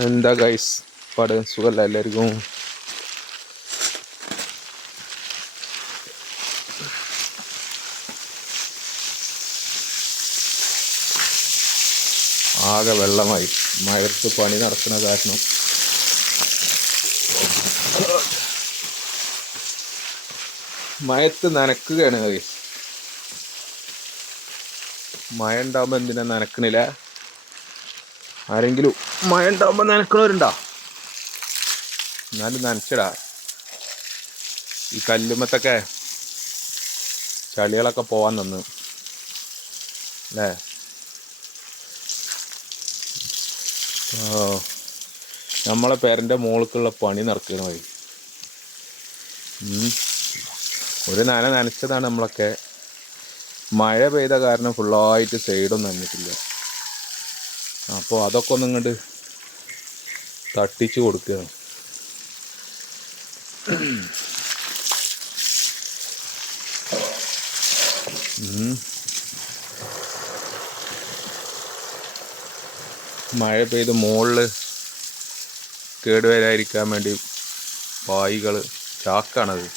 എന്താ ഗൈസ് പാട് സുഖമല്ല എല്ലാവർക്കും. ആകെ വെള്ളമായി മഴത്ത് പണി നടക്കുന്ന കാരണം മഴത്ത് നനക്കുകയാണ് ഗൈസ്. മഴ ഉണ്ടാകുമ്പോൾ എന്തിനാ നനക്കണില്ല? ആരെങ്കിലും മഴ ഉണ്ടാകുമ്പോൾ നനക്കണവരുണ്ടോ? എന്നാലും നനച്ചടാ. ഈ കല്ലുമ്മത്തൊക്കെ ചളികളൊക്കെ പോവാൻ നിന്ന് അല്ലേ? നമ്മളെ പേരൻ്റെ മോൾക്കുള്ള പണി നടക്കണ വഴി ഒരു നനച്ചതാണ് നമ്മളൊക്കെ. മഴ പെയ്ത കാരണം ഫുള്ളായിട്ട് സൈഡൊന്നും നനഞ്ഞിട്ടില്ല. അപ്പോൾ അതൊക്കെ ഒന്നും ഇങ്ങോട്ട് തട്ടിച്ചു കൊടുക്കുകയാണ്. മഴ പെയ്ത് മുകളിൽ കേടുവരാതിരിക്കാൻ വേണ്ടി പായികൾ ചാക്കാണത്,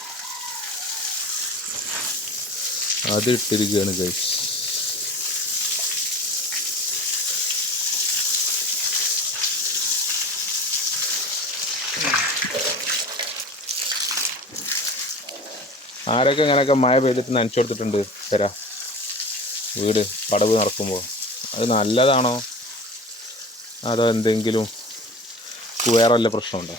അത് ഇട്ടിരിക്കുകയാണ് ഗൈസ്. ആരൊക്കെ ഇങ്ങനെയൊക്കെ മഴ പെയ്തിട്ട് നനച്ചു കൊടുത്തിട്ടുണ്ട് തരാ വീട് പടവ് നടക്കുമ്പോൾ? അത് നല്ലതാണോ അതോ എന്തെങ്കിലും വേറെ വല്ല പ്രശ്നമുണ്ടോ?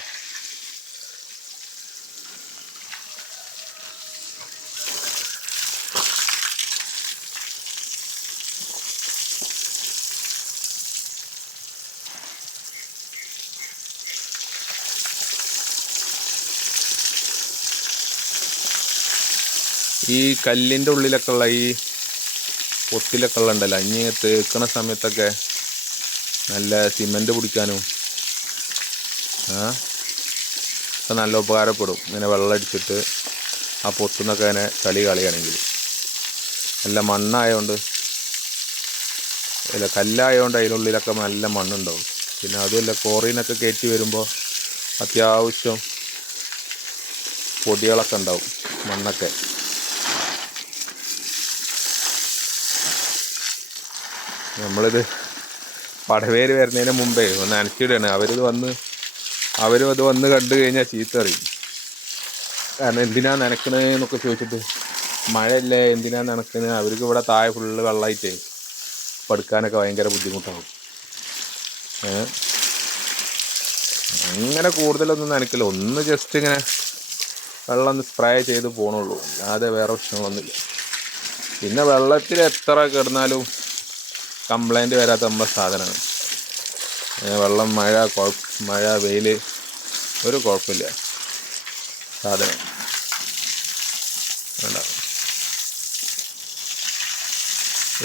ഈ കല്ലിൻ്റെ ഉള്ളിലൊക്കെ ഉള്ള ഈ പൊത്തിലൊക്കെ ഉള്ള ഉണ്ടല്ലോ, ഇനി തേക്കണ സമയത്തൊക്കെ നല്ല സിമൻറ്റ് പിടിക്കാനും ഒക്കെ നല്ല ഉപകാരപ്പെടും. ഇങ്ങനെ വെള്ളം അടിച്ചിട്ട് ആ പൊത്തുന്നൊക്കെ അങ്ങനെ ചളി കളിയാണെങ്കിൽ. നല്ല മണ്ണായതുകൊണ്ട് അല്ല കല്ലായതുകൊണ്ട് അതിനുള്ളിലൊക്കെ നല്ല മണ്ണുണ്ടാവും. പിന്നെ അതുമല്ല കോറിനൊക്കെ കയറ്റി വരുമ്പോൾ അത്യാവശ്യം പൊടികളൊക്കെ ഉണ്ടാവും, മണ്ണൊക്കെ. നമ്മളിത് പടവേര് വരുന്നതിന് മുമ്പേ ഒന്ന് നനച്ചിടുകയാണ്. അവരും അത് വന്ന് കണ്ടു കഴിഞ്ഞാൽ ചീത്ത അറിയും. കാരണം എന്തിനാ നനക്കണേന്നൊക്കെ ചോദിച്ചിട്ട്, മഴയല്ലേ എന്തിനാ നനക്കുന്നത്? അവർക്ക് ഇവിടെ താഴെ ഫുള്ള് വെള്ളമായിട്ടേ പടുക്കാനൊക്കെ ഭയങ്കര ബുദ്ധിമുട്ടാവും. അങ്ങനെ കൂടുതലൊന്നും നനക്കില്ല, ഒന്ന് ജസ്റ്റ് ഇങ്ങനെ വെള്ളം ഒന്ന് സ്പ്രേ ചെയ്ത് പോകണുള്ളൂ, അല്ലാതെ വേറെ പ്രശ്നങ്ങളൊന്നുമില്ല. പിന്നെ വെള്ളത്തിൽ എത്ര കിടന്നാലും കംപ്ലൈൻറ്റ് വരാത്ത നമ്മുടെ സാധനമാണ് വെള്ളം. മഴ വെയിൽ ഒരു കുഴപ്പമില്ല സാധനം ഉണ്ടാവും.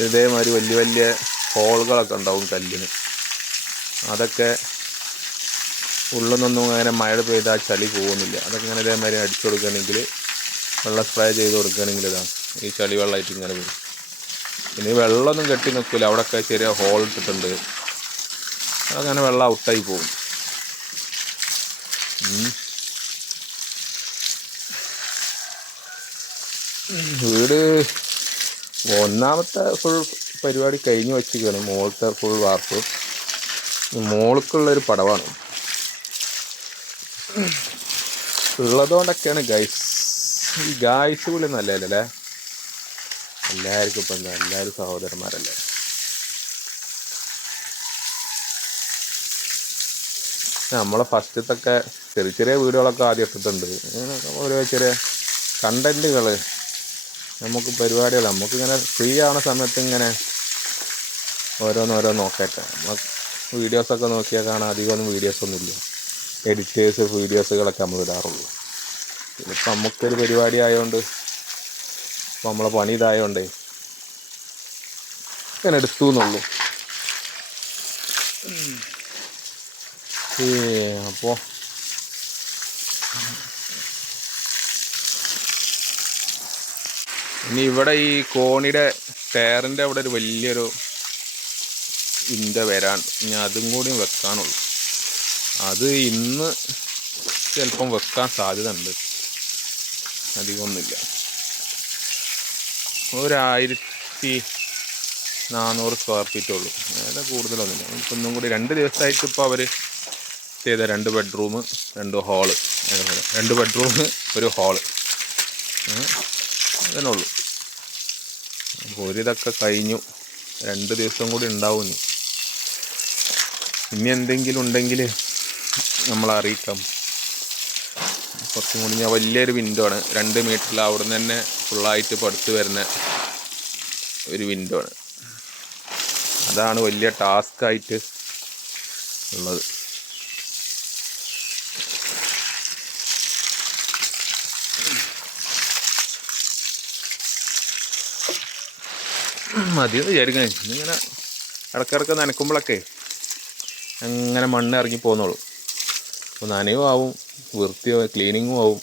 ഇതേമാതിരി വലിയ വലിയ ഹോളുകളൊക്കെ ഉണ്ടാവും കല്ലിന്. അതൊക്കെ ഉള്ളിൽ നിന്നൊന്നും അങ്ങനെ മഴ പെയ്താൽ ചളി പോകുന്നില്ല. അതൊക്കെ ഇങ്ങനെ ഇതേമാതിരി അടിച്ചു കൊടുക്കുകയാണെങ്കിൽ, വെള്ളം സ്പ്രേ ചെയ്ത് കൊടുക്കുകയാണെങ്കിൽ ഇതാണ് ഈ ചളി വെള്ളമായിട്ട് ഇങ്ങനെ വരും. ഇനി വെള്ളമൊന്നും കെട്ടി നിൽക്കില്ല, അവിടെയൊക്കെ ചെറിയ ഹോൾ ഇട്ടിട്ടുണ്ട്, അതങ്ങനെ വെള്ളം ഔട്ടായി പോകും. വീട് ഒന്നാമത്തെ ഫുൾ പരിപാടി കഴിഞ്ഞ് വെച്ചിരിക്കുകയാണ്. മുകളിലത്തെ ഫുൾ വാർപ്പ് മോൾക്കുള്ളൊരു പടവാണ് ഉള്ളതുകൊണ്ടൊക്കെയാണ് ഗൈസ്. ഈ ഗായ്സ് കൂടി നല്ലതല്ലേ? എല്ലാവർക്കും ഇപ്പം എന്താ, എല്ലാവരും സഹോദരന്മാരല്ലേ? നമ്മളെ ഫസ്റ്റത്തൊക്കെ ചെറിയ ചെറിയ വീടുകളൊക്കെ ആദ്യം ഇട്ടിട്ടുണ്ട്. ഓരോ ചെറിയ കണ്ടൻറ്റുകൾ നമുക്ക് പരിപാടികൾ നമുക്കിങ്ങനെ ഫ്രീ ആവുന്ന സമയത്ത് ഇങ്ങനെ ഓരോന്നോരോ നോക്കട്ടെ. നമ്മൾ വീഡിയോസൊക്കെ നോക്കിയാൽ കാണാൻ അധികമൊന്നും വീഡിയോസൊന്നുമില്ല, എഡിറ്റേഴ്സ് വീഡിയോസുകളൊക്കെ നമ്മൾ ഇടാറുള്ളൂ. ഇപ്പം നമുക്കൊരു പരിപാടി ആയതുകൊണ്ട്, ഇപ്പം നമ്മളെ പണി ഇതായതുകൊണ്ടേ ഇങ്ങനെ എടുത്തു എന്നുള്ളൂ. അപ്പോൾ ഇനി ഇവിടെ ഈ കോണിയുടെ ടയറിൻ്റെ അവിടെ ഒരു വലിയൊരു വരാൻ ഇനി അതും കൂടി വെക്കാനുള്ളൂ. അത് ഇന്ന് ചിലപ്പം വെക്കാൻ സാധ്യത ഉണ്ട്, അധികമൊന്നുമില്ല. 1400 സ്ക്വയർ ഫീറ്റേ ഉള്ളൂ, വേറെ കൂടുതലൊന്നുമില്ല. ഒന്നും കൂടി 2 ദിവസമായിട്ട് ഇപ്പോൾ അവർ ചെയ്ത 2 ബെഡ്റൂം 2 ഹാള്, 2 ബെഡ്റൂം 1 ഹാള് അതന്നെ ഉള്ളൂ. അപ്പോൾ ഒരിതൊക്കെ കഴിഞ്ഞു, 2 ദിവസം കൂടി ഉണ്ടാവും. ഇനി എന്തെങ്കിലും ഉണ്ടെങ്കിൽ നമ്മളെ അറിയിക്കാം. കുറച്ചും കൂടി ഞാൻ വലിയൊരു വിൻഡോ ആണ്, 2 മീറ്ററിൽ അവിടെ നിന്ന് തന്നെ ഫുള്ളായിട്ട് പടുത്ത് വരുന്ന ഒരു വിൻഡോ ആണ്. അതാണ് വലിയ ടാസ്ക് ആയിട്ട് ഉള്ളത്. മതിയെന്ന് വിചാരിക്കണേ. ഇങ്ങനെ ഇടയ്ക്കിടയ്ക്ക് നനക്കുമ്പോഴൊക്കെ അങ്ങനെ മണ്ണ് ഇറങ്ങി പോകുന്നുള്ളൂ. അപ്പോൾ നനയും ആവും, വൃത്തിയോ ക്ലീനിങ്ങും ആവും,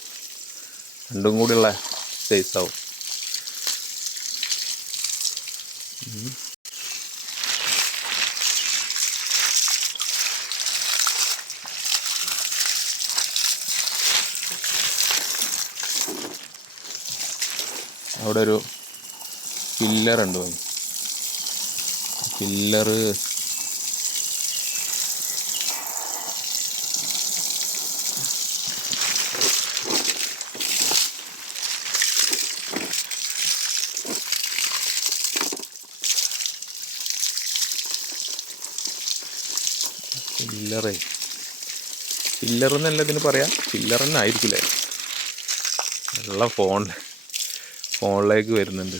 രണ്ടും കൂടിയുള്ള സൈസാവും. അവിടെ ഒരു പില്ലറുണ്ട്, പില്ലറ് പില്ലർ എന്നല്ല ഇതിന് പറയാം, പില്ലർ തന്നെ ആയിരിക്കില്ലേ. എല്ലാം ഫോണിലേക്ക് വരുന്നുണ്ട്.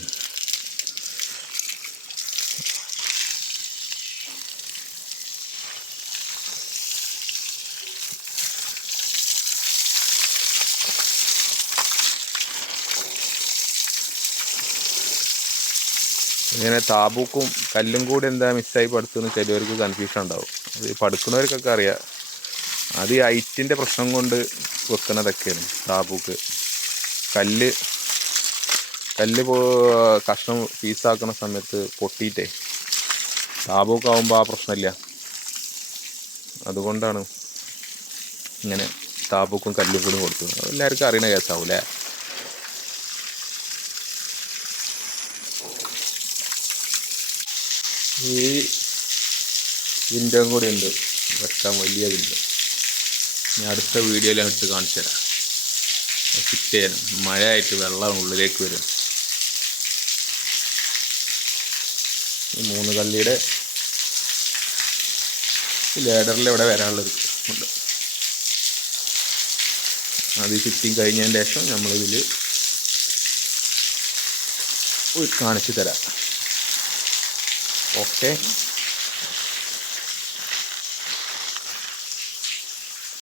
ഇങ്ങനെ താബൂക്കും കല്ലും കൂടി എന്താ മിസ്സായി പടുത്തുനിന്ന് ചിലവർക്ക് കൺഫ്യൂഷൻ ഉണ്ടാവും. അത് പടുക്കുന്നവർക്കൊക്കെ അറിയാം. അത് ഈ ഹൈറ്റിൻ്റെ പ്രശ്നം കൊണ്ട് വെക്കുന്നതൊക്കെയാണ്. താബൂക്ക് കല്ല് കഷ്ണം പീസാക്കുന്ന സമയത്ത് പൊട്ടിയിട്ടേ താബൂക്കാവുമ്പോൾ ആ പ്രശ്നമില്ല. അതുകൊണ്ടാണ് ഇങ്ങനെ താബൂക്കും കല്ലും കൂടി കൊടുത്തത്. എല്ലാവർക്കും അറിയണ കേസാവും അല്ലേ. ഈ വിൻഡോ കൂടി ഉണ്ട് വെക്കാൻ, വലിയ വിൻഡോ. ഞാൻ അടുത്ത വീഡിയോയിൽ ഇട്ട് കാണിച്ചു തരാം. ഫിറ്റ് ചെയ്യാനും മഴയായിട്ട് വെള്ളം ഉള്ളിലേക്ക് വരും. ഈ 3 കള്ളിയുടെ ലേഡറിൽ ഇവിടെ വരാനുള്ളത് ഉണ്ട്. അത് ഫിറ്റിങ് കഴിഞ്ഞതിന് ശേഷം നമ്മളിതിൽ കാണിച്ചു തരാം. ഓക്കെ.